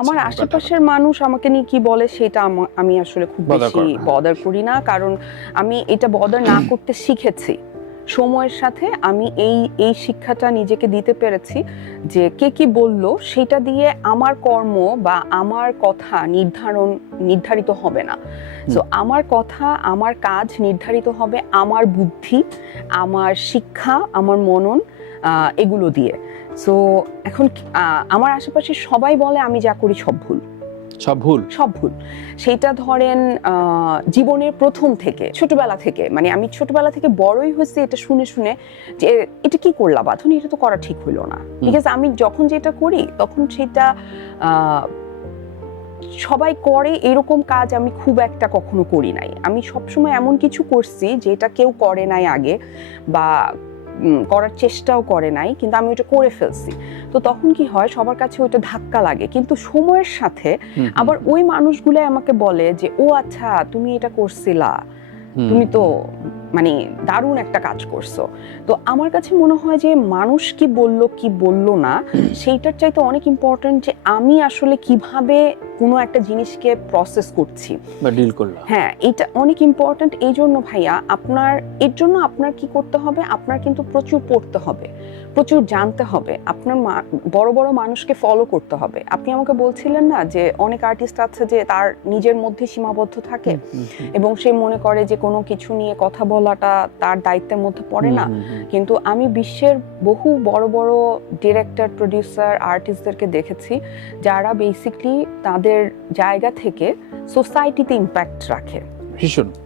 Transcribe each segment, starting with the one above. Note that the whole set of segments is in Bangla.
আমার আশেপাশের মানুষ আমাকে নিয়ে কি বলে সেটা আমি আসলে খুব বেশি বদার করি না, কারণ আমি এটা বদার না করতে শিখেছি সময়ের সাথে। আমি এই শিক্ষাটা নিজেকে দিতে পেরেছি যে কে কি বললো সেটা দিয়ে আমার কর্ম বা আমার কথা নির্ধারিত হবে না। তো আমার কথা, আমার কাজ নির্ধারিত হবে আমার বুদ্ধি, আমার শিক্ষা, আমার মনন, এগুলো দিয়ে। সো এখন আমার আশেপাশে সবাই বলে আমি যা করি সব ভুল। সব ভুল সেটা ধরেন জীবনের প্রথম থেকে, ছোটবেলা থেকে, মানে আমি ছোটবেলা থেকে বড়ই হয়েছি এটা শুনে শুনে যে এটা কি করলা বাঁধুনি, এটা তো করা ঠিক হইলো না। বিকজ আমি যখন যেটা করি তখন সেটা সবাই করে এরকম কাজ আমি খুব একটা কখনো করি নাই। আমি সবসময় এমন কিছু করছি যেটা কেউ করে নাই আগে বা করার চেষ্টাও করে নাই, কিন্তু আমি ওটা করে ফেলছি। তো তখন কি হয়, সবার কাছে ওইটা ধাক্কা লাগে, কিন্তু সময়ের সাথে আবার ওই মানুষগুলো আমাকে বলে যে ও আচ্ছা তুমি এটা করছিলা, তুমি তো মানে দারুণ একটা কাজ করছো। তো আমার কাছে মনে হয় যে মানুষ কি বললো না সেইটার চাইতে অনেক ইম্পর্টেন্ট যে আমি আসলে কিভাবে কোনো একটা জিনিসকে প্রসেস করছি বা ডিল করলাম। হ্যাঁ, এটা অনেক ইম্পর্টেন্ট। এই জন্য ভাইয়া এর জন্য আপনার কি করতে হবে, আপনার কিন্তু প্রচুর পড়তে হবে, প্রচুর জানতে হবে, আপনার বড় বড় মানুষকে ফলো করতে হবে। আপনি আমাকে বলছিলেন না যে অনেক আর্টিস্ট আছে যে তার নিজের মধ্যে সীমাবদ্ধ থাকে এবং সে মনে করে যে কোনো কিছু নিয়ে কথা বলাটা তার দায়িত্বের মধ্যে পড়ে না। কিন্তু আমি বিশ্বের বহু বড় বড় ডিরেক্টর, প্রডিউসার, আর্টিস্টদেরকে দেখেছি যারা বেসিকলি তাদের জায়গা থেকে সোসাইটিতে ইম্প্যাক্ট রাখে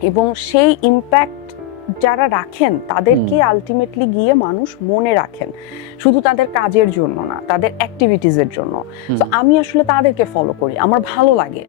এবং সেই ইম্প্যাক্ট যারা রাখেন তাদেরকে আলটিমেটলি গিয়ে মানুষ মনে রাখেন, শুধু তাদের কাজের জন্য না, তাদের অ্যাক্টিভিটিজের জন্য। তো আমি আসলে তাদেরকে ফলো করি, আমার ভালো লাগে।